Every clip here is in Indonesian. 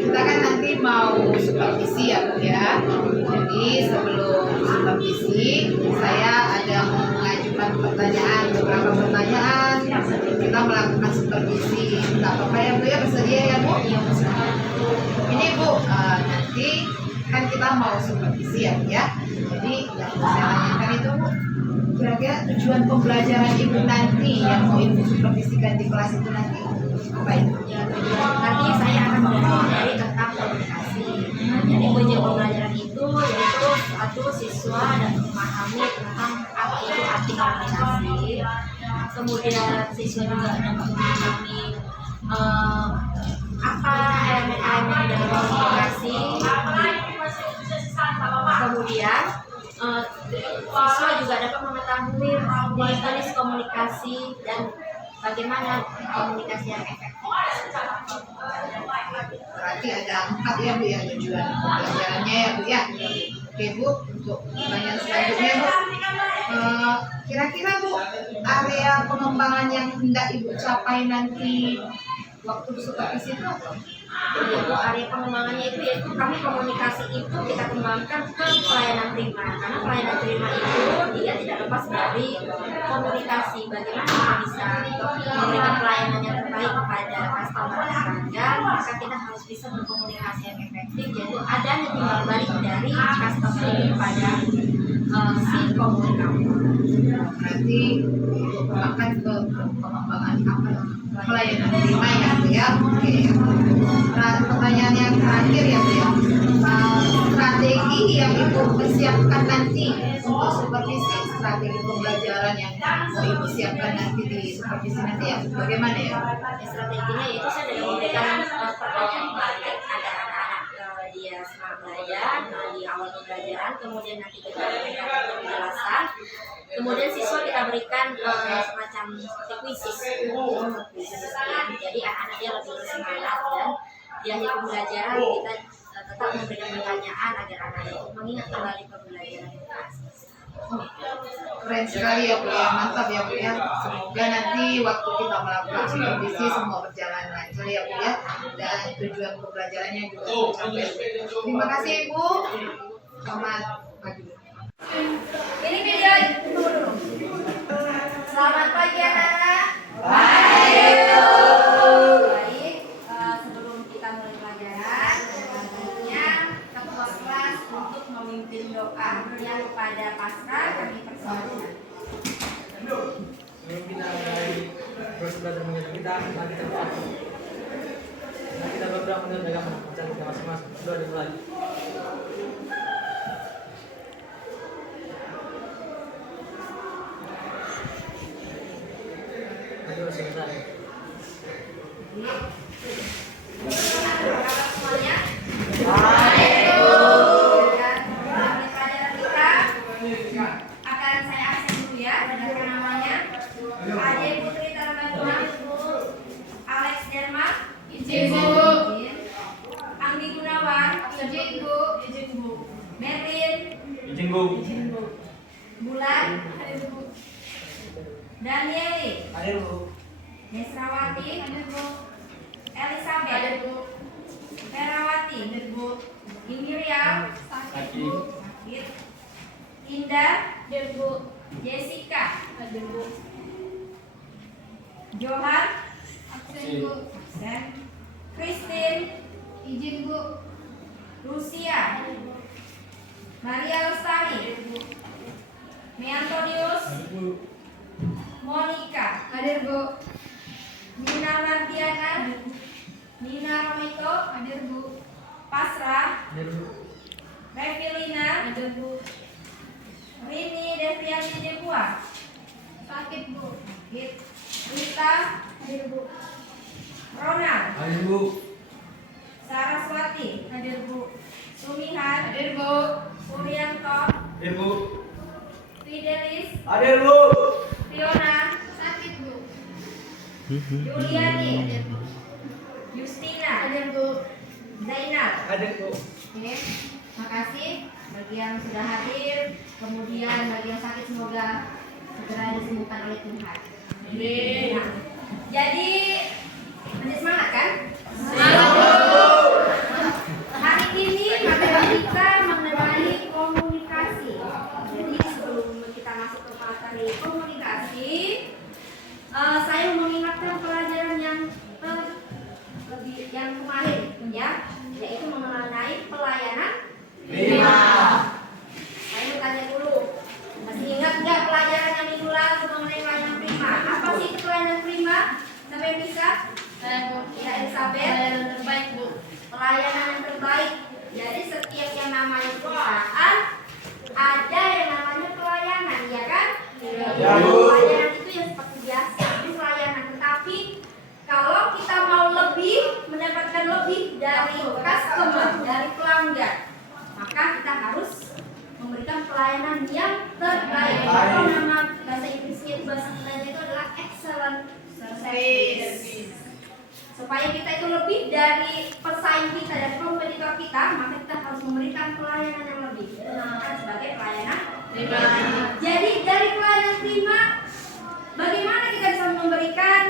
kita kan nanti mau supervisi ya Bu ya. Jadi sebelum supervisi saya ada mengajukan beberapa pertanyaan. Kita melakukan supervisi. Nggak apa-apa ya Bu ya, bersedia ya Bu? Ini Bu, nanti kan kita mau supervisi ya Bu ya. Jadi yang saya tanyakan itu Bu, kira-kira tujuan pembelajaran Ibu nanti yang mau Ibu supervisikan di kelas itu nanti apa itu? Ya, nanti saya akan mempelajari tentang komunikasi. Jadi tujuan pembelajaran itu yaitu satu siswa dan memahami tentang apa itu arti komunikasi. Kemudian siswa juga dapat memahami apa elemen-elemen dari komunikasi. Kemudian siswa juga dapat mengetahui jenis-jenis komunikasi dan bagaimana komunikasi yang efektif. Berarti ada 4 ya Bu ya tujuan pembelajarannya ya Bu ya. Oke Bu, untuk pertanyaan selanjutnya Bu, kira-kira Bu area pengembangan yang hendak Ibu capai nanti waktu supervisi itu apa? Yaitu area pengembangannya itu yaitu kami komunikasi itu kita kembangkan ke pelayanan prima, karena pelayanan prima itu dia tidak lepas dari komunikasi. Bagaimana kita bisa memberikan pelayanan yang terbaik kepada customer dan pelanggan, maka kita harus bisa berkomunikasi yang efektif, yaitu adanya timbal balik dari customer ini kepada si komunikator. Berarti Ibu kembangkan ke pengembangan apa? Pelayanan prima ya Bu ya. Oke. Nah, pertanyaan yang terakhir ya Bu ya. Strategi yang Ibu persiapkan nanti untuk supervisi, strategi pembelajaran yang mau Ibu siapkan nanti di supervisi nanti ya, bagaimana ya? Strateginya yaitu saya sudah memberikan pertanyaan balik agar anak-anak dia semangat belajar di awal pembelajaran, kemudian nanti kita berikan penjelasan, kemudian siswa kita berikan semacam seperti kuisis, jadi anak-anak dia lebih bersemangat, dan di akhir pembelajaran kita tetap memberikan pertanyaan agar anak-anak itu mengingat kembali pembelajaran di kelas. Keren sekali ya Bu ya, mantap ya Bu ya. Semoga nanti waktu kita melakukan supervisi semua berjalan lancar ya Bu ya, dan tujuan pembelajarannya juga tercapai. Terima kasih Ibu. Selamat pagi. Ini video dulu. Selamat pagi anak-anak. Baik. Baik, sebelum kita mulai pelajaran, selanjutnya ketua kelas untuk memimpin doa yang pada pasrah kami persilakan. Sebelum kita mulai proses belajar mengajar kita, mari kita berdoa. Mari kita berdoa menurut agama bacaan kita masing-masing. Doa dimulai. Mari bersama. Semuanya. Akan saya absen dulu ya, berdasarkan namanya. Ade Putri Tarbatma, Alex Derma, Izin Bu. Anggi Gunawan, Izin Bu. Izin Bu. Merlin, Izin Bu. Bulan, Hadir Bu. Danieli, Hadir Bu. Nesrawati, Hadir Bu. Elizabeth, Hadir Bu. Ferawati, Hadir Bu. Indrial, Sakit Bu. Sakit, Indah, Hadir Bu. Jessica, Hadir Bu. Johan, Absen Bu. dan Christine, Izin Bu. Rusia, Hadir Bu. Maria Lestari, Hadir Bu. Meantonius, Hadir Bu. Monica, Hadir Bu. Nina Mardiana, Hadir Bu. Nina Romito, Hadir Bu. Pasrah, Hadir Bu. Revilina, Hadir Bu. Rini Deviani Depua, Sakit Bu. Rita, Hadir Bu. Ronald, Hadir Bu. Saraswati, Hadir Bu. Sumihan, Hadir Bu. Suryanto, Hadir Bu. Fidelis, Hadir Bu. Fiona, Sakit Bu. Juliani, Hadir Bu. Justina, Hadir Bu. Zainal. Hadir Bu. Oke, makasih bagi yang sudah hadir, kemudian bagi yang sakit semoga segera disembuhkan oleh Tuhan. Amin. Nah, jadi masih semangat kan? Semangat, Bu. yang kemarin ya, yaitu mengenai pelayanan Prima. Saya mau tanya dulu, masih ingat nggak pelajaran yang minggu lalu mengenai pelayanan prima? Apa sih itu pelayanan prima? Sampai bisa? Ya, Elizabeth. Pelayanan terbaik, Bu. Pelayanan yang terbaik. Jadi setiap yang namanya perusahaan ada yang namanya pelayanan, ya kan? Ya, Bu. Pelayanan itu yang seperti biasa, itu pelayanan. Tetapi kalau kita mau lebih, mendapatkan lebih dari customer, dari pelanggan, maka kita harus memberikan pelayanan yang terbaik. Kalau nama bahasa Inggrisnya itu, bahasa Inggrisnya itu adalah excellent service. Supaya kita itu lebih dari pesaing kita dan kompetitor kita, maka kita harus memberikan pelayanan yang lebih. Itu dinamakan sebagai pelayanan prima. Jadi dari pelayanan prima, bagaimana kita bisa memberikan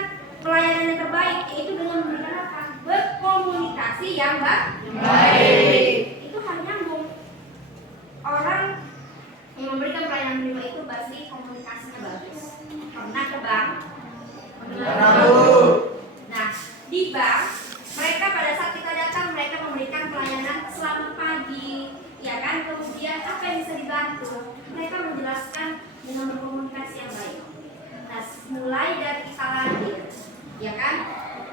pelayanan yang terbaik? Yaitu dengan memberikan apa? Berkomunikasi yang baik. Itu hal nyambung. Orang yang memberikan pelayanan prima itu pasti komunikasinya bagus. Pernah ke bank? Nah, di bank, mereka pada saat kita datang, mereka memberikan pelayanan selamat pagi, ya kan? Kemudian apa yang bisa dibantu? Mereka menjelaskan dengan berkomunikasi yang baik. Nah, mulai dari kita hadir, ya kan?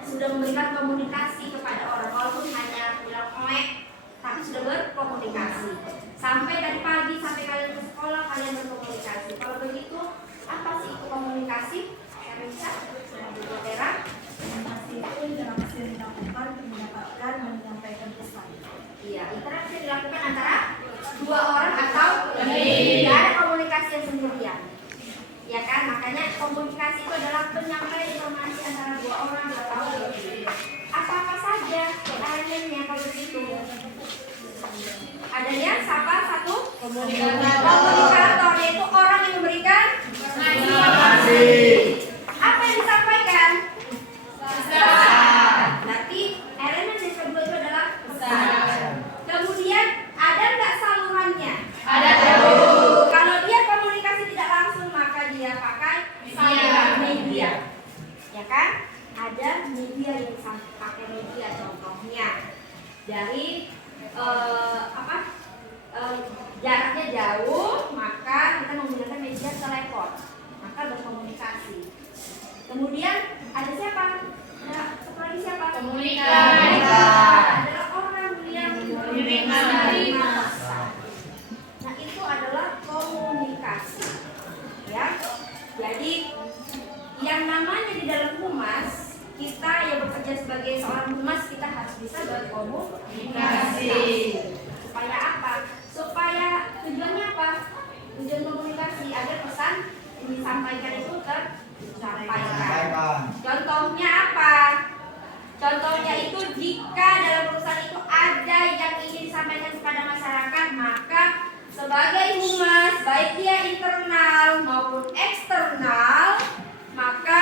Sudah memberikan komunikasi kepada orang, walaupun hanya bilang oek, tapi sudah berkomunikasi. Sampai dari pagi sampai kalian ke sekolah, kalian berkomunikasi. Kalau begitu, apa sih itu komunikasi? Saya bisa, Bu Tera. Komunikasi itu interaksi yang dilakukan untuk mendapatkan dan menyampaikan pesan. Iya, interaksi yang dilakukan antara dua orang atau lebih. Tidak ada komunikasi yang sendirian. Ya kan, makanya komunikasi itu adalah penyampaian informasi antara dua orang atau lebih. Apa-apa saja elemennya kalau begitu. Adanya siapa satu? Komunikator, yaitu orang yang memberikan informasi. Apa yang disampaikan? Berarti elemen yang kedua itu adalah pesan. Kemudian ada nggak salurannya? Ada. Kalau dia komunikasi tidak langsung, maka dia pakai saluran media, ya kan? Ada media yang pakai media, contohnya dari jaraknya jauh, maka kita menggunakan media telepon, maka berkomunikasi. Kemudian ada siapa? Ada satu lagi siapa? Komunikasi. Adalah orang yang Menerima. menerima pesan. Nah, itu adalah komunikasi. Ya. Jadi yang namanya di dalam humas, kita yang bekerja sebagai seorang humas, kita harus bisa berkomunikasi. Supaya apa? Supaya tujuannya apa? Tujuan komunikasi agar pesan yang disampaikan itu tersampaikan. Contohnya apa? Contohnya itu jika dalam perusahaan itu ada yang ingin disampaikan kepada masyarakat, maka sebagai humas, baik dia internal maupun eksternal, maka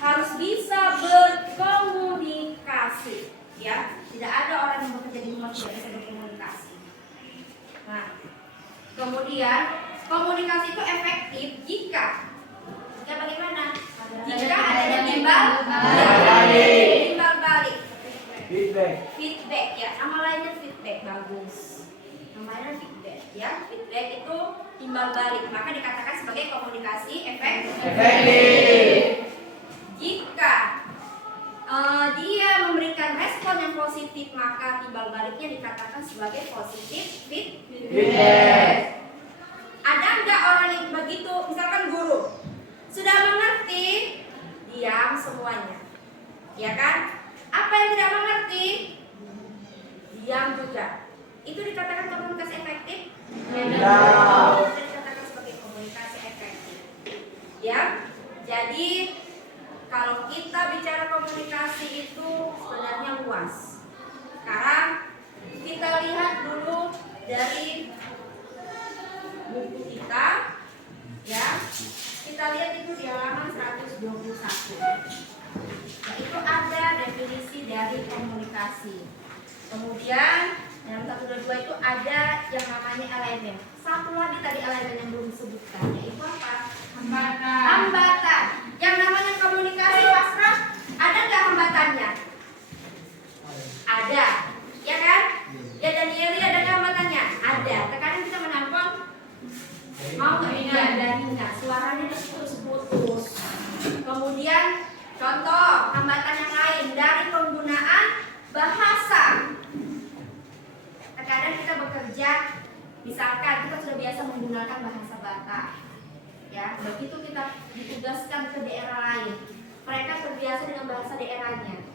harus bisa berkomunikasi. Ya, tidak ada orang yang bekerja di humas tidak bisa berkomunikasi. Nah, kemudian komunikasi itu efektif jika bagaimana? Jika adanya timbal balik. Feedback ya, nama lainnya feedback, bagus. Namanya feedback ya. Feedback itu timbal balik, maka dikatakan sebagai komunikasi efektif. Jika dia memberikan respon yang positif, maka timbal baliknya dikatakan sebagai positif feedback. Ada nggak orang yang begitu? Misalkan guru sudah mengerti, diam semuanya, ya kan? Apa yang tidak mengerti, diam juga. Itu dikatakan komunikasi efektif? Tidak. Itu dikatakan sebagai komunikasi efektif. Ya, jadi kalau kita bicara komunikasi itu sebenarnya luas. Sekarang kita lihat dulu dari buku kita, ya. Kita lihat itu di halaman 121. Yaitu ada definisi dari komunikasi. Kemudian dalam 122 itu ada yang namanya elemen. Satu lagi tadi elemen yang belum disebutkan, yaitu apa? Hambatan. Yang namanya komunikasi pasrah, ada nggak hambatannya? menggunakan bahasa Batak. Ya, begitu kita ditugaskan ke daerah lain, mereka terbiasa dengan bahasa daerahnya.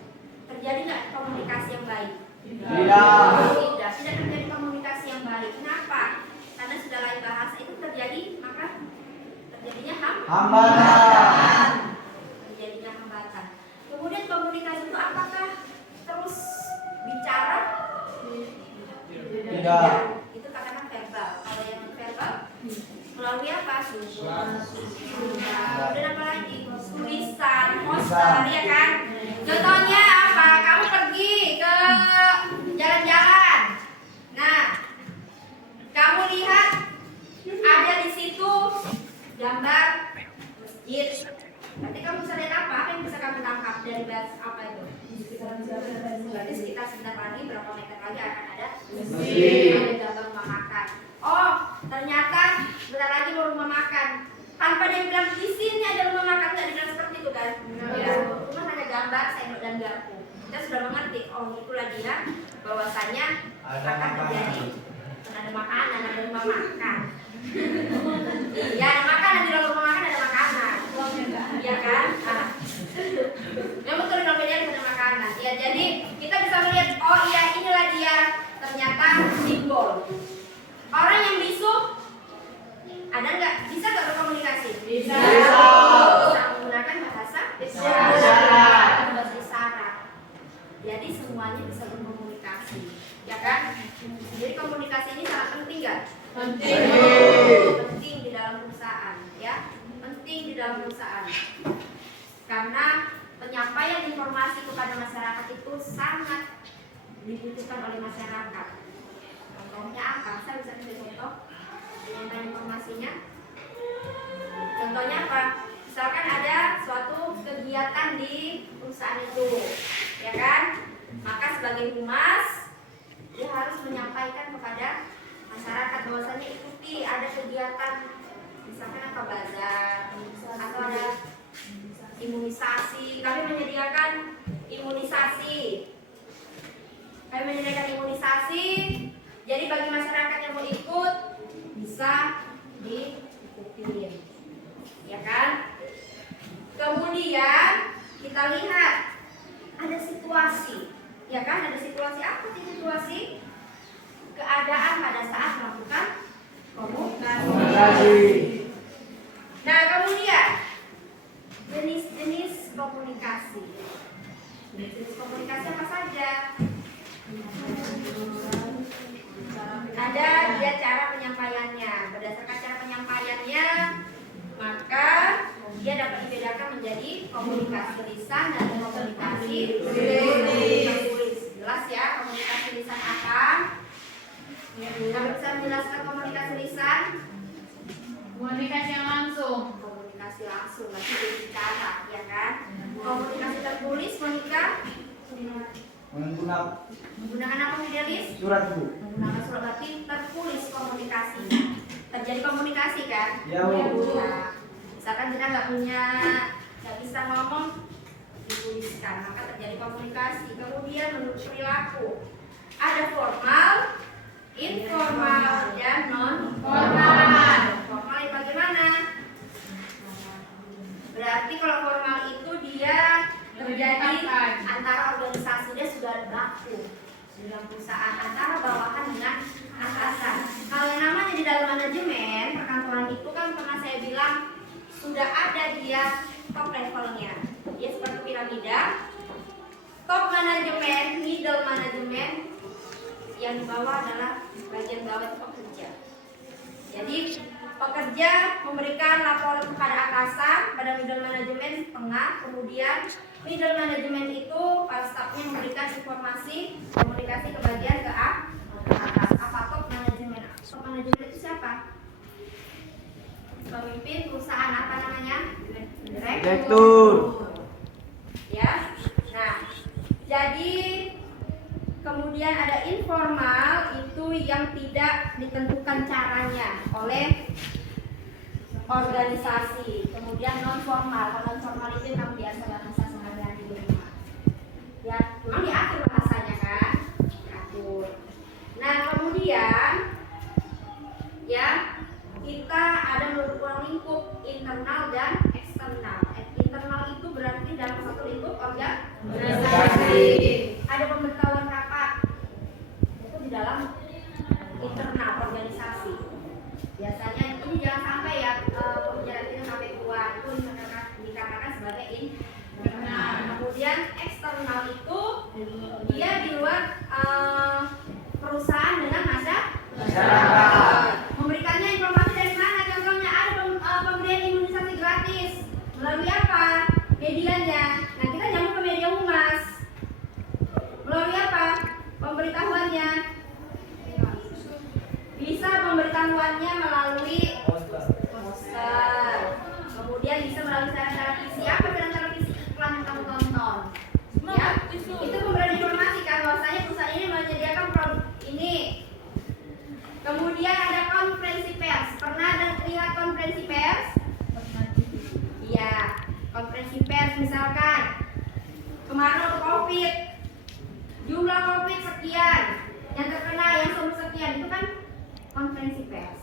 Terjadi nggak komunikasi yang baik? Tidak terjadi komunikasi yang baik. Kenapa? Karena sudah lain bahasa itu terjadi, maka terjadinya hambatan. Terjadinya hambatan. Kemudian komunikasi itu apakah terus bicara? Tidak. Itu katakan verbal. Kalau yang verbal melalui apa? Kemudian apa lagi? Tulisan, poster, ya kan? Contohnya apa? Kamu pergi ke jalan-jalan. Nah, kamu lihat ada di situ gambar masjid. Nanti kamu bisa lihat apa? Apa yang bisa kamu tangkap dari bahasa apa itu? Berarti sekitar sebentar lagi, berapa meter lagi akan ada masjid. Ada gambar rumah makan. Oh, ternyata sebentar lagi mau rumah makan. Tanpa dia bilang di sini ada rumah makan, nggak dibilang seperti itu kan? Ya, cuma hanya gambar, sendok dan garpu. Kita sudah mengerti. Oh, itulah dia bahwasanya akan terjadi. Ada makanan, ada rumah makan. Iya, ada makanan di dalam rumah makan, ada makanan. Iya kan? Nah. Yang betul di dalam ada makanan. Ya, jadi kita bisa melihat, oh iya inilah dia ternyata simbol. Orang yang bisu ada nggak? Bisa nggak berkomunikasi? Bisa. Bisa menggunakan bahasa isyarat. Bahasa isyarat. Jadi semuanya bisa berkomunikasi, ya kan? Jadi komunikasi ini sangat penting nggak? Penting. Penting di dalam perusahaan, ya. Penting di dalam perusahaan. Karena penyampaian informasi kepada masyarakat itu sangat dibutuhkan oleh masyarakat. Contohnya apa? Saya bisa kasih contoh penyampaian informasinya. Contohnya apa? Misalkan ada suatu kegiatan di perusahaan itu, ya kan? Maka sebagai humas dia harus menyampaikan kepada masyarakat bahwasanya ikuti ada kegiatan, misalkan apa bazar atau ada imunisasi. Kami menyediakan imunisasi. Jadi bagi masyarakat yang mau ikut bisa diikuti, ya kan? Kemudian kita lihat ada situasi, ya kan? Ada situasi apa sih situasi? Keadaan pada saat melakukan komunikasi. Nah, kemudian jenis-jenis komunikasi. Jenis komunikasi apa saja? Ada dia cara penyampaiannya. Berdasarkan cara penyampaiannya, maka dia dapat dibedakan menjadi komunikasi lisan dan komunikasi tertulis. Jelas ya, komunikasi lisan apa? Kamu bisa menjelaskan komunikasi lisan? Komunikasi yang langsung. Komunikasi langsung, berarti berbicara, ya kan? Komunikasi tertulis, Monika? Menggunakan apa, Fidelis? Surat, Bu. Menggunakan surat, berarti tertulis komunikasinya. Terjadi komunikasi kan? Ya, Bu. Nah, misalkan kita nggak bisa ngomong, dituliskan, maka terjadi komunikasi. Kemudian menurut perilaku ada formal, informal, dan non formal. Formal itu bagaimana? Berarti kalau formal itu dia terjadi antara organisasi, dia sudah baku dalam perusahaan antara bawahan dengan atasan. Kalau yang namanya di dalam manajemen perkantoran itu kan pernah saya bilang sudah ada dia top levelnya. Dia seperti piramida. Top manajemen, middle manajemen, yang di bawah adalah bagian bawah itu pekerja. Jadi pekerja memberikan laporan kepada atasan, pada middle manajemen tengah, kemudian middle manajemen itu para stafnya memberikan informasi komunikasi ke bagian ke atas. Apa top manajemen? Top manajemen itu siapa? Pemimpin perusahaan, apa namanya? Direktur. Ya. Nah, jadi kemudian ada informal itu yang tidak ditentukan caranya oleh organisasi. Kemudian non formal. Kalau non formal itu memang biasa bahasa sehari-hari di rumah. Ya, memang diatur bahasanya kan? Diatur. Nah, kemudian ya kita Ada pemberitahuan rapat. Itu di dalam internal organisasi. Biasanya ini jangan sampai ya pembicaraan kita sampai keluar, itu dikatakan sebagai internal. Kemudian eksternal itu dia di luar perusahaan dengan masyarakat. Memberikannya informasi dari mana? Contohnya ada pemberian imunisasi gratis. Melalui apa? Medianya. Nah, kita nyambung ke media humas. Melalui apa? Pemberitahuannya. Bisa pemberitahuannya melalui poster. Kemudian bisa melalui siaran televisi. Apa siaran televisi? Iklan yang kamu tonton. Ya, itu pemberian informasi kan bahwasanya perusahaan ini menyediakan produk ini. Kemudian ada konferensi pers. Pernah lihat konferensi pers? Iya, konferensi pers misalkan kemarin waktu COVID, jumlah COVID sekian, yang terkena yang sembuh sekian, itu kan konferensi pers.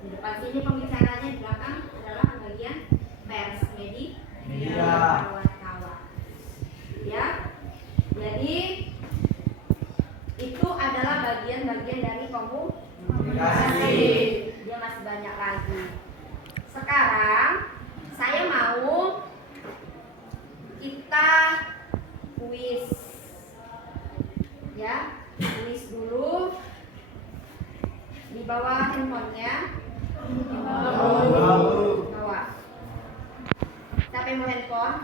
Di depan sini pembicaranya, di belakang adalah bagian pers, media, wartawan. Ya, jadi itu adalah bagian-bagian dari komunikasi. Dia masih banyak lagi. Sekarang saya mau kita kuis, ya, kuis dulu. Di bawah handphonenya, di bawah. Siapa yang mau handphone?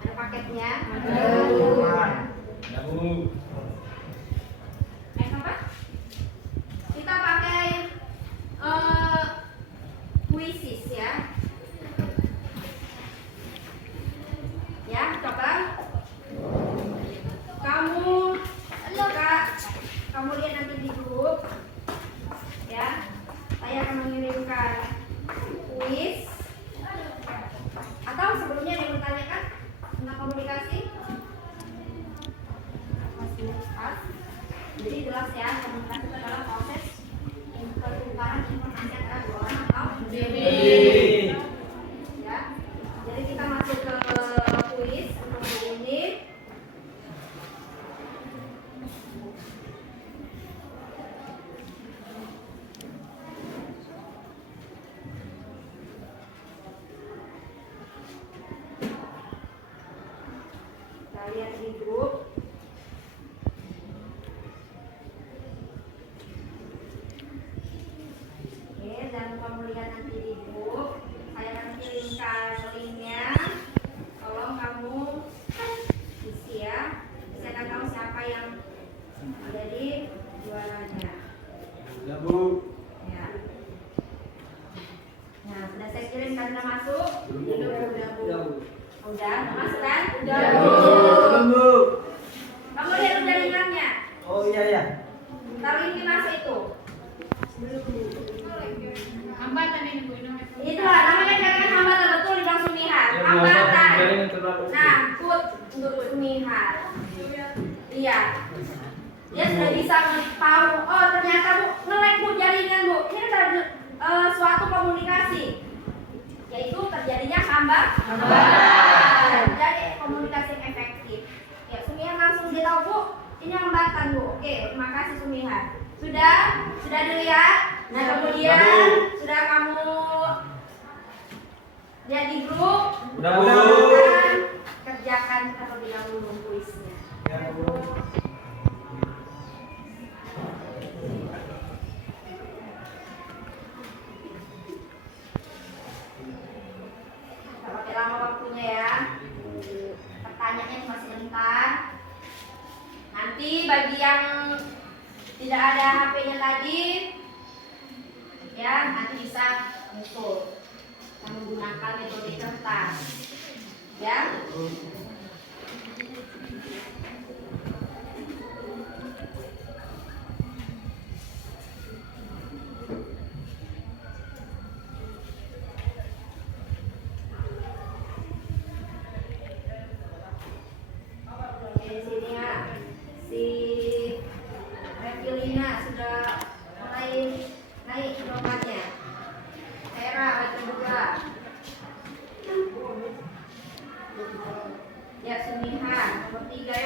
Ada paketnya? Apa? Kita pakai Quizzes ya. Ya, coba kamu lihat nanti di grup ya. Saya akan mengirimkan kuis. Atau sebelumnya ada yang bertanyakan tentang komunikasi? Masih pas. Jadi jelas ya, komunikasi itu adalah proses pertukaran informasi antara dua orang atau lebih. Ya. Jadi kita masuk ke kuis untuk hari ini. Kita lihat di grup. Dan kamu lihat nanti di grup, saya akan kirimkan linknya. Tolong kamu isi ya. Saya akan tahu siapa yang menjadi juaranya. Ya Bu. Ya. Nah, sudah saya kirim, sudah masuk? Udah Bu. Udah masuk kan? Udah Bu. Kamu lihat jaringannya? Oh iya. Taruh ini masuk itu. Hambatan ini Bu. Itulah namanya jaringan hambatan, betul di Bang Sumihat. Hambatan. Nah, put untuk Sumihat. Iya. Dia sudah bisa tahu. Oh ternyata Bu nge-lag Bu jaringan Bu. Ini kan suatu komunikasi, yaitu terjadinya hambatan. Jadi komunikasi yang efektif. Ya Sumihat langsung dia tahu Bu. Ini hambatan Bu. Oke, terima kasih Sumihat. Sudah dilihat. Nah kemudian sudah kamu lihat di grup. Udah Bu. Kerjakan terlebih dahulu kuisnya. Ya Bu. Gak pakai lama waktunya ya. Pertanyaannya cuma sebentar. Nanti bagi yang tidak ada HP-nya tadi, ya nanti bisa nyusul. Kita menggunakan metode kertas, ya. Oke, di sini ya, si Revilina sudah mulai naik nomornya. Era baca juga. Ya Sumihat nomor 3 ya.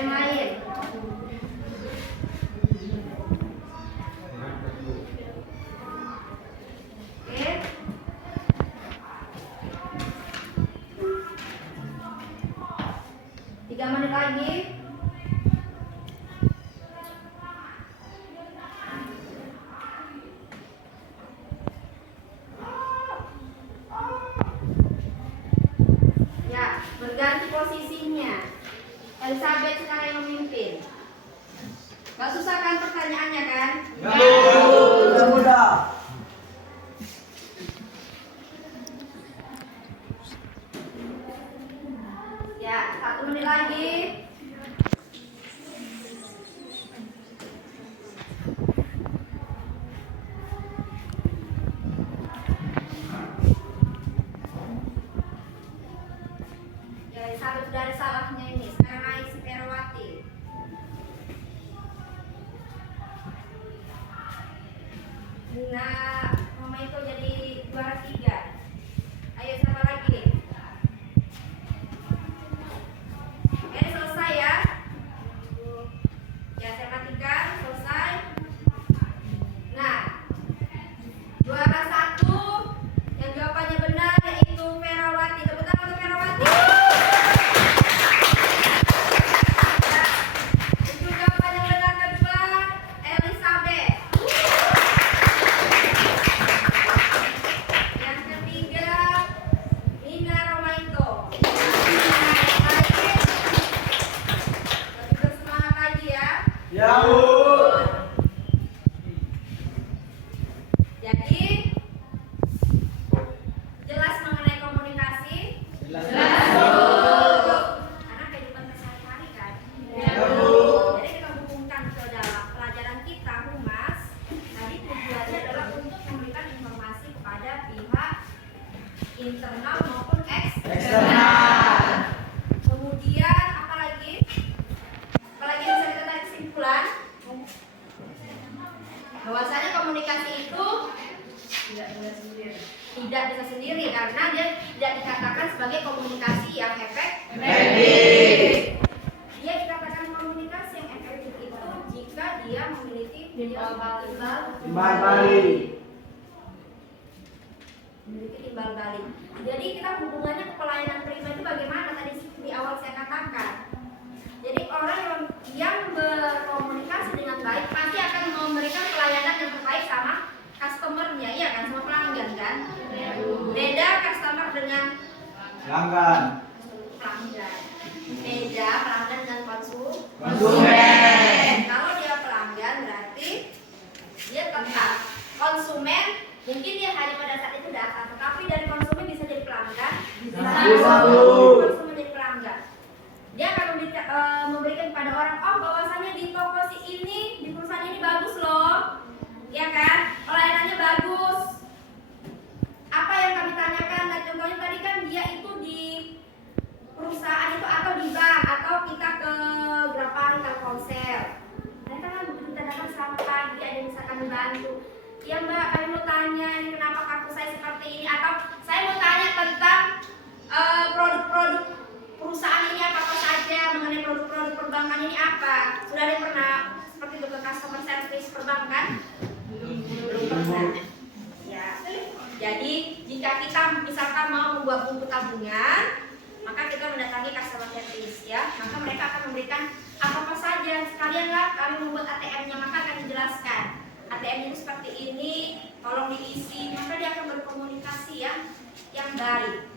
Gak susah kan pertanyaannya kan? Mudah. Ya, 1 menit lagi. Ya, satu sudah ada salahnya ini. Sekarang naik si Perawati. Nah, mama itu jadi juara 3. Ayo siapa lagi? Oke, selesai ya. Ya, saya matikan, selesai. Nah, juara 1 yang jawabannya benar yaitu Perawati. Tepuk tangan untuk Perawati. Ya, untuk jawaban yang benar kedua Elizabeth. Yang ketiga Nina Romaito. Lebih bersemangat lagi ya. Ya, Bu. Jadi jelas mengenai komunikasi. Karena kehidupan sehari-hari kan. Jadi kita hubungkan ke dalam pelajaran kita humas. Tadi tujuannya adalah untuk memberikan informasi kepada pihak internal maupun eksternal. Kemudian apa lagi? Apalagi yang bisa kita tarik kesimpulan? Bahwasanya komunikasi itu tidak bisa sendiri karena dia tidak dikatakan sebagai komunikasi yang efektif. Dia dikatakan komunikasi yang efektif itu jika dia memiliki timbal balik. Memiliki timbal balik. Jadi kita hubungannya ke pelayanan prima itu bagaimana tadi di awal saya katakan. Jadi orang yang berkomunikasi dengan baik pasti akan memberikan pelayanan yang terbaik sama customer-nya, iya kan, sama pelanggan kan. Beda customer dengan Pelanggan. pelanggan. Beda pelanggan dengan Konsumen. Kalau dia pelanggan berarti dia tetap konsumen. Mungkin dia hanya pada saat itu datang, tetapi dari konsumen bisa jadi pelanggan. Bisa, Bu. Konsumen jadi pelanggan. Dia akan memberikan kepada orang, oh bahwasanya di toko si ini, di perusahaan ini bagus loh, ya kan, pelayanannya bagus. Apa yang kami tanyakan, dan contohnya tadi kan dia itu di perusahaan itu atau di bank atau kita ke Grapari Telkomsel. Mereka kan kita datang sampai pagi, ada yang bisa kami bantu. Ya Mbak, kami mau tanya ini kenapa kartu saya seperti ini, atau saya mau tanya tentang produk-produk perusahaan ini apa saja, mengenai produk-produk perbankan ini apa. Sudah ada yang pernah seperti itu ke customer service perbankan? Belum pernah. Ya. Jadi jika kita misalkan mau membuat buku tabungan, maka kita mendatangi customer service ya. Maka mereka akan memberikan apa saja. Sekalianlah kami membuat ATM-nya, maka akan dijelaskan. ATM ini seperti ini, tolong diisi. Maka dia akan berkomunikasi yang baik.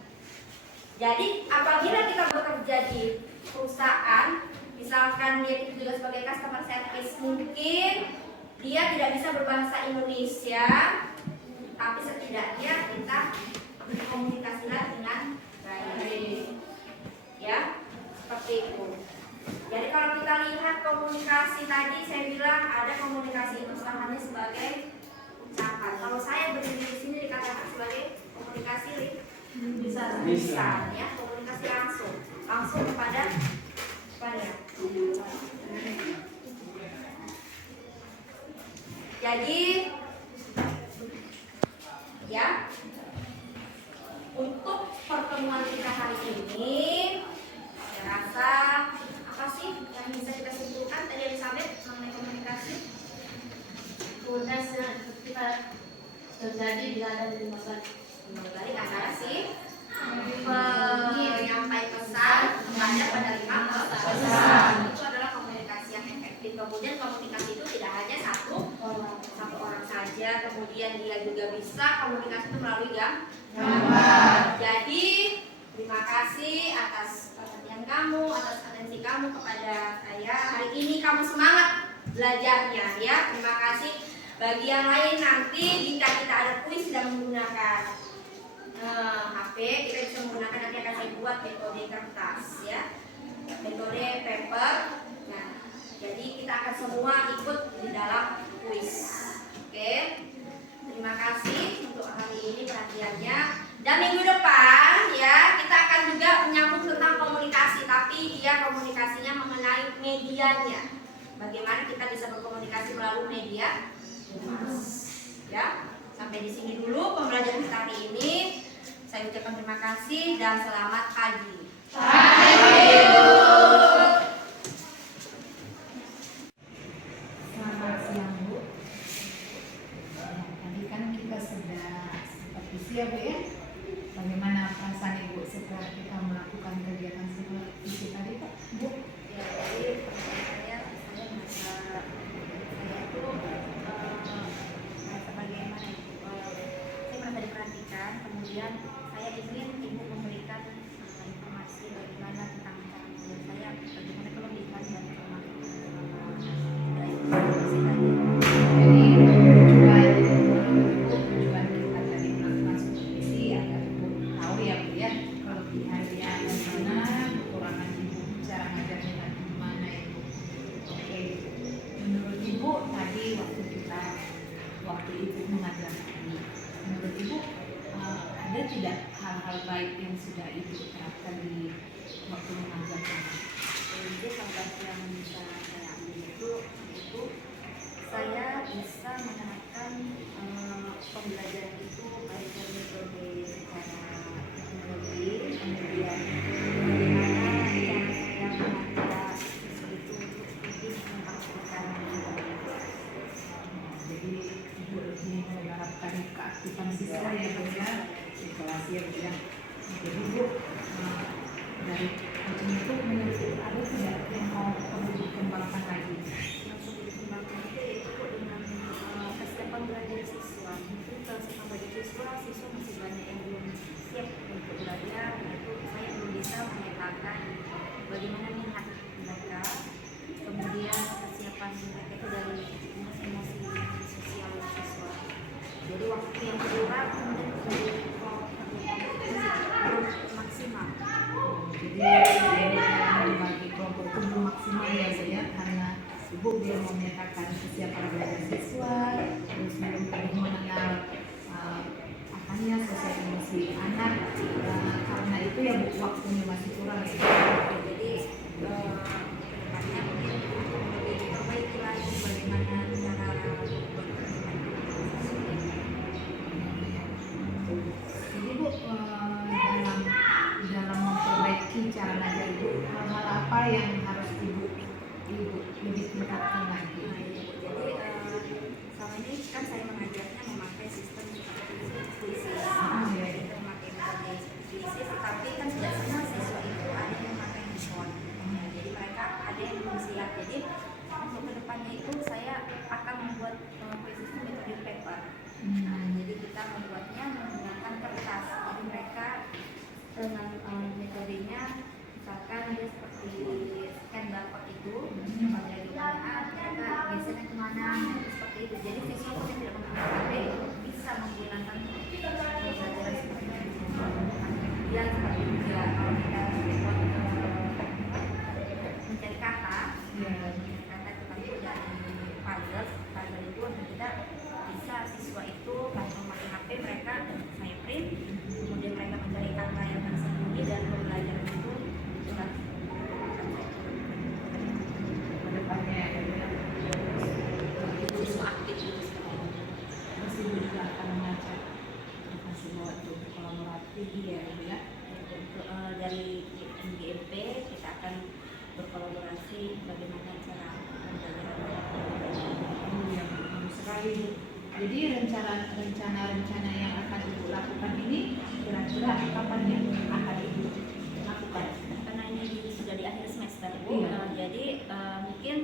Jadi apabila kita bekerja di perusahaan, misalkan dia itu juga sebagai customer service, mungkin dia tidak bisa berbahasa Indonesia, tapi setidaknya kita berkomunikasilah dengan baik, ya seperti itu. Jadi kalau kita lihat komunikasi tadi, saya bilang ada komunikasi itu hanya sebagai ucapan. Kalau saya berdiri di sini dikatakan sebagai komunikasi bisa ya, komunikasi langsung kepada jadi ya, untuk pertemuan kita hari ini saya rasa apa sih yang bisa kita simpulkan tadi Elizabeth mengenai komunikasi? Komunikasi kita terjadi bila ada di masa Kembali antara si penyampai pesan kepada penerima pesan. Itu adalah komunikasi yang efektif. Kemudian komunikasi itu tidak hanya satu orang saja. Kemudian dia juga bisa komunikasi itu melalui gambar. Jadi terima kasih atas perhatian kamu, atas atensi kamu kepada saya. Hari ini kamu semangat belajarnya ya. Terima kasih. Bagi yang lain nanti jika kita ada kuis dan menggunakan HP, kita bisa menggunakan, nanti akan saya buat metode kertas ya, metode paper. Nah, jadi kita akan semua ikut di dalam kuis. Oke, terima kasih untuk hari ini perhatiannya. Dan minggu depan ya kita akan juga menyambung tentang komunikasi, tapi dia komunikasinya mengenai medianya. Bagaimana kita bisa berkomunikasi melalui media. Ya, sampai di sini dulu pembelajaran kita hari ini. Saya ucapkan terima kasih dan selamat pagi. Selamat siang Bu. Ya, tadi kan kita sudah supervisi ya Bu ya. Bagaimana perasaan Ibu setelah kita melakukan kegiatan supervisi tadi Pak? Bu? Ya, jadi saya merasa itu bagaimana saya merasa diperhatikan. Kemudian saya ingin Ibu memberikan informasi bagaimana tentang cara saya, bagaimana kalau diberikan dan Tujuan kita tadi melakukan supervisi agar Ibu tahu ya Bu ya kelebihannya dan mana kekurangan Ibu, cara ngajarnya tadi gimana Ibu. Oke, menurut Ibu tadi waktu Ibu mengajarkan, menurut Ibu ada tidak hal-hal baik yang sudah Ibu terapkan di waktu mengajarkan? Jadi salah yang bisa saya ambil itu saya bisa menerapkan pembelajaran itu baik dari metode secara teknologi, kemudian bagaimana cara saya mengajar siswa itu untuk lebih mengaktifkan Jadi Ibu lebih menerapkan keaktifan siswa ya Bu ya, di kelas ya Bu ya. Jadi Bu dari coaching itu menurut Ibu ada tidak yang mau perlu dikembangkan lagi? yang perlu dikembangkan itu yaitu dengan kesiapan belajar siswa. Mungkin kalau kesiapan belajar siswa masih banyak yang belum siap untuk belajar. Itu saya belum bisa memetakan bagaimana minat mereka, kemudian kesiapan mereka itu dari emosi sosial siswa. Jadi waktu yang kurang kemudian belum maksimal. Jadi bagi kelompok itu belum maksimal ya Bu ya, karena Ibu belum memetakan kesiapan belajar siswa, terus belum lebih mengenal apanya sosial emosi anak. Karena itu ya Bu waktunya masih kurang ya. Jadi kedepannya mungkin lebih diperbaiki lagi bagaimana cara Jadi Bu dalam memperbaiki cara ngajar Ibu, hal-hal apa yang harus Ibu lebih tingkatkan lagi? Jadi selama ini kan saya mengajarnya memakai sistem puisi. Iya. Kita memakai metode puisi, tetapi kan tidak semua siswa itu ada yang memakai handphone. Jadi mereka ada yang belum siap. Jadi untuk kedepannya itu saya akan membuat puisi itu metode paper. Nah, jadi kita membuatnya menggunakan kertas. Jadi mereka dengan metodenya, misalkan dia seperti scan barcode itu, kalau dari pertanyaan mereka gesernya kemana, seperti itu. Jadi siswa pun yang tidak menggunakan HP bisa menggunakan pembelajaran seperti itu. Kemudian seperti juga kalau kita buat mencari kata, kata itu kan itu dari puzzle itu kita bisa siswa itu tanpa memakai HP mereka saya print, kemudian mereka mencari kata yang tersembunyi dan pembelajaran itu sudah Kedepannya siswa aktif itu terus Ibu juga akan mengajak edukasi lewat kolaboratif ya Bu ya. dari MGMP kita akan berkolaborasi bagaimana cara pembelajaran. Yang bagus sekali Bu. Jadi rencana-rencana yang akan Ibu lakukan ini kira-kira kapan yang akan Ibu lakukan? Karena ini sudah di akhir semester Bu, Iya. jadi mungkin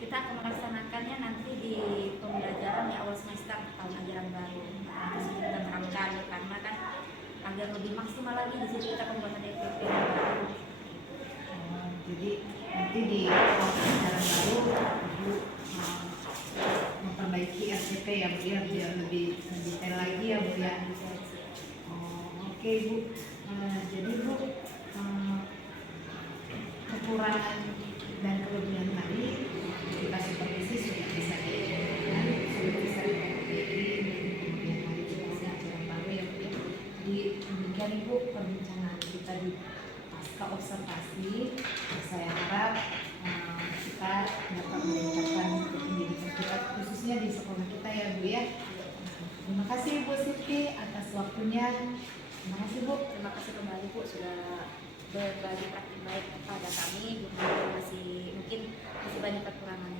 kita akan melaksanakannya nanti di pembelajaran di awal semester tahun ajaran baru. Nanti kita terapkan karena kan agar lebih maksimal lagi di situ kita pembuatan DPP yang baru. Jadi nanti di tahun ajaran baru Ibu SPP ya Bu ya, biar lebih detail lagi ya Bu ya. Oh, oke Bu. Jadi Bu, kekurangan dan kelebihan tadi kita supervisi sudah bisa dilakukan, sudah bisa diperbaiki, kemudian hari juga masih aturan baru ya Bu ya. Jadi demikian Ibu perbincangan kita di pasca observasi. Saya harap kita dapat meningkatkan pendidikan kita khususnya di sekolah kita ya Bu ya. Terima kasih Ibu Siti atas waktunya. Terima kasih Bu. Terima kasih kembali Bu sudah berbagi praktik baik kepada kami. Mungkin masih banyak kekurangan.